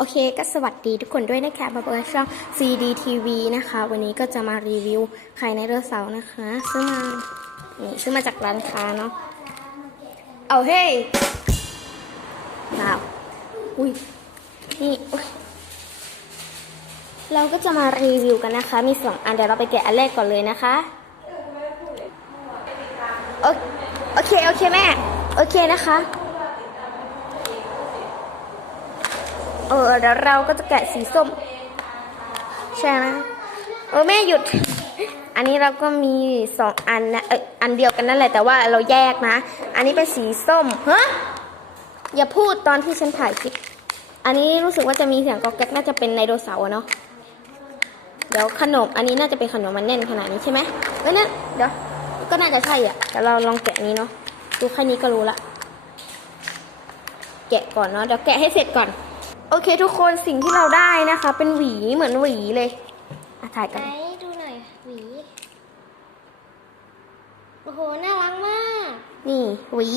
โอเคก็สวัสดีทุกคนด้วยนะคะมาเปิดช่อง CDTV นะคะ วันนี้ก็จะมารีวิวไข่ในเรือเสานะคะซื้อมานี่ซื้อมาจากร้านค้าเนาะเอาเฮ้ยว้าวอุ้ยนี่เราก็จะมารีวิวกันนะคะ มีสองอันเดี๋ยวเราไปแกะอันแรกก่อนเลยนะคะโอโอเคโอเคแม่โอเคนะคะ เออเดี๋ยวเราก็จะแกะสีส้ม ใช่ไหมเออแม่หยุด อันนี้เราก็มีสองอันนะเอออันเดียวกันนั่นแหละแต่ว่าเราแยกนะ อันนี้เป็นสีส้มฮะอย่าพูดตอนที่ฉันถ่ายคลิปอันนี้รู้สึกว่าจะมีเสียงกอกแก๊กน่าจะเป็นไดโนเสาร์อเนาะเดี๋ยวขนม อันนี้น่าจะเป็นขนมมันแน่นขนาดนี้ใช่ไหมเออเนี่ยเดี๋ยวก็น่าจะใช่อะแต่เราลองแกะนี้เนาะดูแค่นี้ก็รู้ละแกะก่อนเนาะเดี๋ยวแกะให้เสร็จก่อน โอเคทุกคนสิ่งที่เราได้นะคะ เป็นหวีเหมือนหวีเลยอะถ่ายกันไหนดูหน่อยหวี โอ้โห น่ารักมาก นี่หวี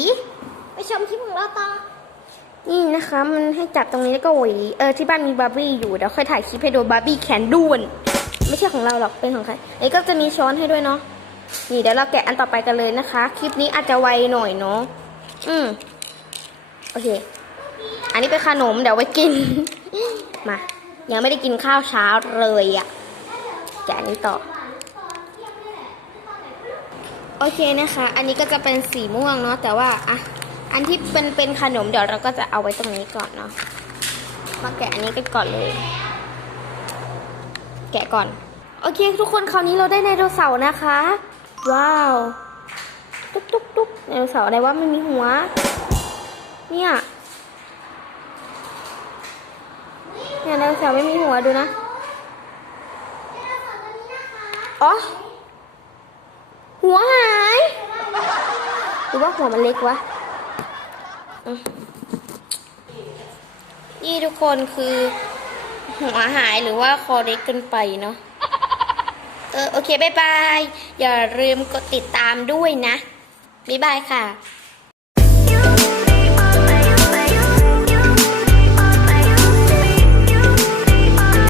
ไปชมคลิปของเราต่อ นี่นะคะมันให้จับตรงนี้แล้วก็หวีเออที่บ้านมีบาร์บี้อยู่เดี๋ยวค่อยถ่ายคลิปให้ดูบาร์บี้แขนด้วน ไม่ใช่ของเราหรอกเป็นของใครเอ้ยก็จะมีช้อนให้ด้วยเนาะนี่เดี๋ยวเราแกะอันต่อไปกันเลยนะคะ คลิปนี้อาจจะไวหน่อยเนาะอืมโอเค อันนี้เป็นขนมเดี๋ยวไว้กิน มา ยังไม่ได้กินข้าวเช้าเลยอะ่ะแกะอันนี้ต่อ โอเคนะคะ อันนี้ก็จะเป็นสีม่วงเนาะ แต่ว่าอะอันที่เป็นเป็นขนมเดี๋ยวเราก็จะเอาไว้ตรงนี้ก่อนเนาะ มาแกะอันนี้กันก่อนเลย แกะก่อน โอเค ทุกคนคราวนี้เราได้ไดโนเสาร์นะคะ ว้าว ตุ๊กตุ๊กตุ๊กไดโนเสาร์อะไรว่าไม่มีหัว เนี่ย เนี่ยไดโนเสาร์ไม่มีหัวดูนะอ๋อหัวหายหรือว่าหัวมันเล็กวะอืมนี่ทุกคนคือ หัวหายหรือว่าคอเล็กเกินไปเนาะเออโอเคบายบาย อย่าลืมกดติดตามด้วยนะ บ๊ายบายค่ะยู